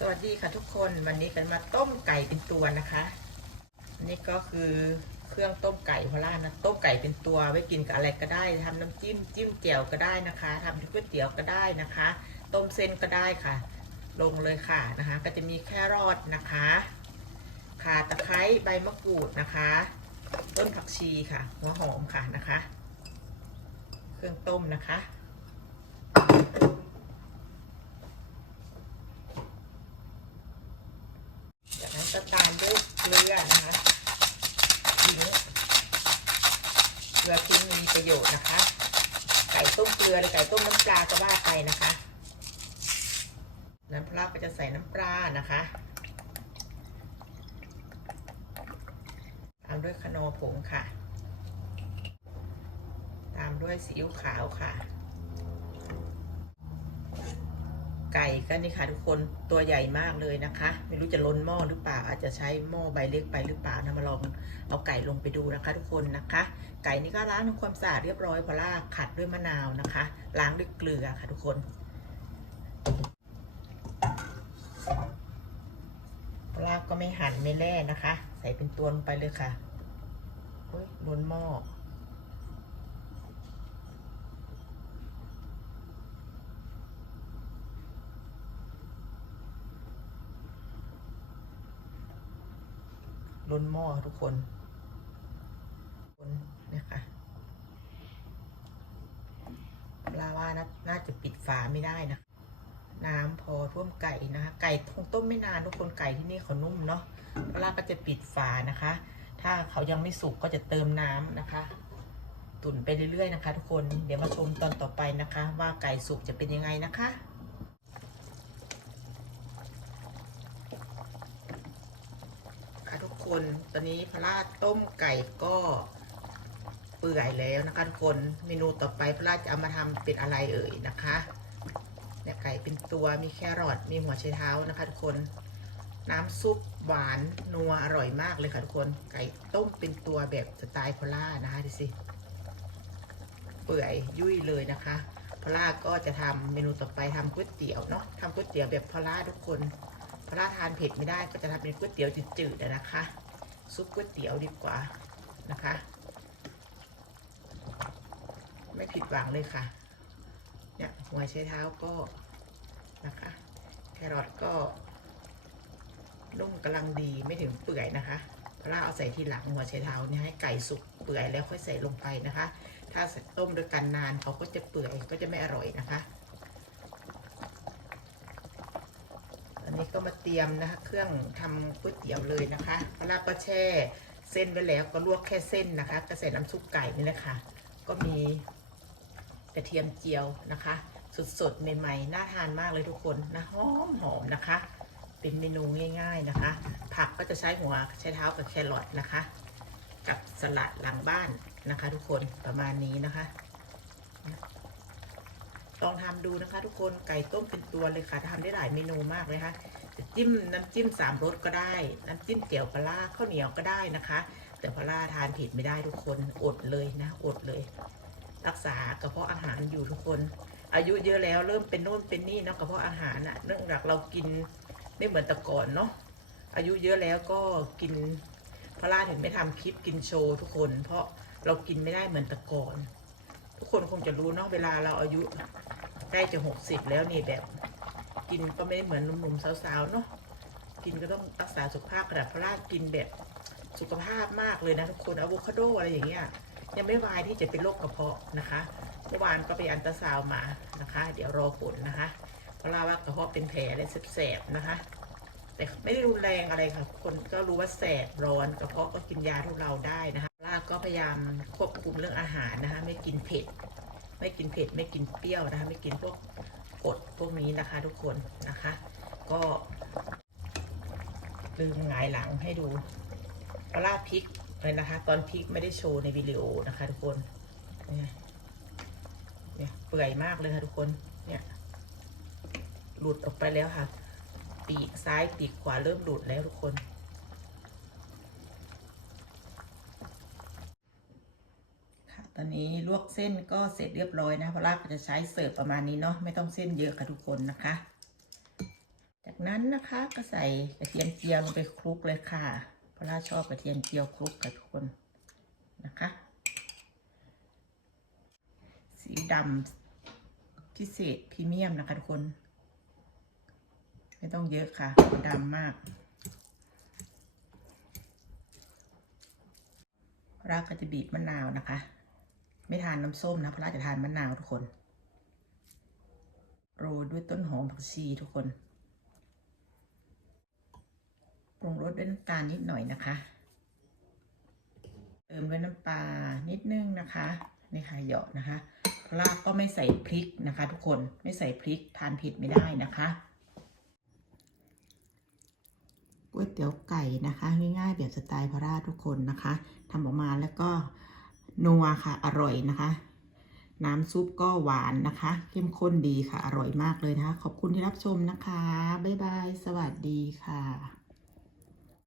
สวัสดีค่ะทุกคนวันนี้กันมาต้มไก่เป็นตัวนะคะอันนี่ก็คือเครื่องต้มไก่พลานะต้มไก่เป็นตัวไว้กินกับอะไรก็ได้ทำน้ำจิ้มจิ้มแจ่วก็ได้นะคะทำก๋วยเตี๋ยวก็ได้นะคะ ต้มเส้นก็ได้ค่ะ ลงเลยค่ะนะคะ ก็จะมีแครอทนะคะข่าตะไคร้ใบมะกรูดนะคะ ต้นผักชีค่ะ หัวหอมค่ะนะคะ เครื่องต้มนะคะ จา ก็ตามด้วยเกลือนะคะทิ้งเกลือทิ้งมีประโยชน์นะคะ ไก่ต้มเกลือหรือไก่ต้มน้ำปลาก็ว่าไปนะคะ น้ำปลาก็จะใส่น้ำปลานะคะตามด้วยขนอผงค่ะ ตามด้วยซีอิ๊วขาวค่ะ ไก่ก็นี่ค่ะทุกคนตัวใหญ่มากเลยนะคะ ไม่รู้จะล้นหม้อหรือเปล่าอาจจะใช้หม้อใบเล็กไปหรือเปล่านะมาลองเอาไก่ลงไปดูนะคะ ทุกคนนะคะ ไก่นี่ก็ล้างทำความสะอาดเรียบร้อยพอล่าขัดด้วยมะนาวนะคะ ล้างด้วยเกลือค่ะทุกคนพอล่าก็ไม่หั่นไม่แล่นะคะ ใส่เป็นตัวลงไปเลยค่ะโอ้ยล้นหม้อ ล้นหม้อทุกคนคนเนี่ยค่ะปลาว่าน,น่าจะปิดฝาไม่ได้นะน้ำพอท่วมไก่นะคะ ไก่คงต้มไม่นานทุกคนไก่ที่นี่เขานุ่มเนาะปลาก็จะปิดฝานะคะ ถ้าเขายังไม่สุกก็จะเติมน้ำนะคะ ตุ๋นไปเรื่อยๆนะคะ ทุกคนเดี๋ยวมาชมตอนต่อไปนะคะ ว่าไก่สุกจะเป็นยังไงนะคะ คน ตอนนี้พระราชต้มไก่ก็เปื่อยแล้วนะคะทุกคน เมนูต่อไปพระราชจะเอามาทำเป็นอะไรเอ่ยนะคะเนี่ยไก่เป็นตัวมีแครอทมีหัวไชเท้านะคะทุกคน น้ำซุปหวานนัวอร่อยมากเลยค่ะทุกคน ไก่ต้มเป็นตัวแบบสไตล์พลานะคะดูสิเปื่อยยุ่ยเลยนะคะพลาก็จะทำเมนูต่อไปทำก๋วยเตี๋ยวเนาะทำก๋วยเตี๋ยวแบบพลาทุกคน พระราทานเผ็ดไม่ได้ก็จะทำเป็นก๋วยเตี๋ยวจืดๆนะคะ ซุปก๋วยเตี๋ยวดีกว่านะคะ ไม่ผิดหวังเลยค่ะ เนี่ยหัวไชเท้าก็นะคะ แครอทก็นุ่มกำลังดีไม่ถึงเปื่อยนะคะพระราเอาใส่ทีหลังหัวไชเท้าเนี่ยให้ไก่สุกเปื่อยแล้วค่อยใส่ลงไปนะคะ ถ้าต้มด้วยกันนานเขาก็จะเปื่อยก็จะไม่อร่อยนะคะ อั นนี้ก็มาเตรียมนะคะ เครื่องทำก๋วยเตี๋ยวเลยนะคะพระลาก็แช่เส้นไว้แล้วก็ลวกแค่เส้นนะคะก็ใส่น้ำซุปไก่นี่แหละคะ ก็มีกระเทียมเจียวนะคะ สดๆใหม่ๆน่าทานมากเลยทุกคนนะหอมหอมนะคะ เป็นเมนูง่าย ๆนะคะ ผักก็จะใช้หัวใช้เท้ากับแครอทนะคะ กับสลัดหลังบ้านนะคะ ทุกคนประมาณนี้นะคะ ลองทำดูนะคะ ทุกคนไก่ต้มเป็นตัวเลยค่ะทำได้หลายเมนูมากเลยค่ะจะจิ้มน้ำจิ้มสามรสก็ได้ น้ำจิ้มเจียวปลาข้าวเหนียวก็ได้นะคะ แต่ปลาร้าทานผิดไม่ได้ทุกคนอดเลยนะอดเลย รักษากระเพาะอาหารอยู่ทุกคน อายุเยอะแล้วเริ่มเป็นโน่นเป็นนี่นะกระเพาะอาหารอะเนื่องจากเรากินไม่เหมือนแต่ก่อนเนาะอายุเยอะแล้วก็กินพระราถึงไม่ทำคลิปกินโชว์ทุกคน เพราะเรากินไม่ได้เหมือนแต่ก่อน ทุกคนคงจะรู้เนาะเวลาเราอายุใกล้จะหกสิบแล้วนี่แบบ กินก็ไม่ได้เหมือนหนุ่มๆสาวๆเนาะกินก็ต้องรักษาสุขภาพกระดับพระราชกินแบบสุขภาพมากเลยนะทุกคนอะโวคาโดอะไรอย่างเงี้ยยังไม่วายที่จะเป็นโรคกระเพาะนะคะเมื่อวานก็ไปอันตราซาวมานะคะ เดี๋ยวรอผลนะคะ เพราะว่ากระเพาะเป็นแผลอะแสบๆนะคะ แต่ไม่ได้รุนแรงอะไรค่ะคนก็รู้ว่าแสบร้อนกระเพาะก็กินยาทุกเราได้นะคะ ก็พยายามควบคุมเรื่องอาหารนะคะ ไม่กินเผ็ด ไม่กินเผ็ด ไม่กินเปรี้ยวนะคะ ไม่กินพวกกรดพวกนี้นะคะทุกคนนะคะ ก็ลืมหงายหลังให้ดูปลาร้าพริกเลยนะคะ ตอนพริกไม่ได้โชว์ในวิดีโอนะคะ ทุกคนเนี่ยเนี่ยเปื่อยมากเลยค่ะทุกคนเนี่ยหลุดออกไปแล้วค่ะ ปีกซ้ายปีกขวาเริ่มหลุดแล้วทุกคน ค่ะ ตอนนี้ลวกเส้นก็เสร็จเรียบร้อยนะเพราะลาบก็จะใช้เสิร์ฟประมาณนี้เนาะไม่ต้องเส้นเยอะค่ะทุกคนนะคะ จากนั้นนะคะก็ใส่กระเทียมเจียวลงไปคลุกเลยค่ะเพราะลาชอบกระเทียมเจียวคลุกกับทุกคนนะคะ สีดำพิเศษพรีเมียมนะคะทุกคน ไม่ต้องเยอะค่ะดำมากรากก็จะบีบมะนาวนะคะ ไม่ทานน้ำส้มนะเพราะราจะทานมะนาวทุกคน โรยด้วยต้นหอมผักชีทุกคนปรุงรสด้วยน้ำตาลนิดหน่อยนะคะ เติมด้วยน้ำปลานิดนึงนะคะนี่ค่ะเหยาะนะคะพราะราก็ไม่ใส่พริกนะคะ ทุกคนไม่ใส่พริกทานผิดไม่ได้นะคะก๋วยเตี๋ยวไก่นะคะ ง่ายๆแบบสไตล์พระราทุกคนนะคะทำออกมาแล้วก็ นัวค่ะ อร่อยนะคะ น้ำซุปก็หวานนะคะ เข้มข้นดีค่ะ อร่อยมากเลยนะคะ ขอบคุณที่รับชมนะคะ บ๊ายบาย สวัสดีค่ะ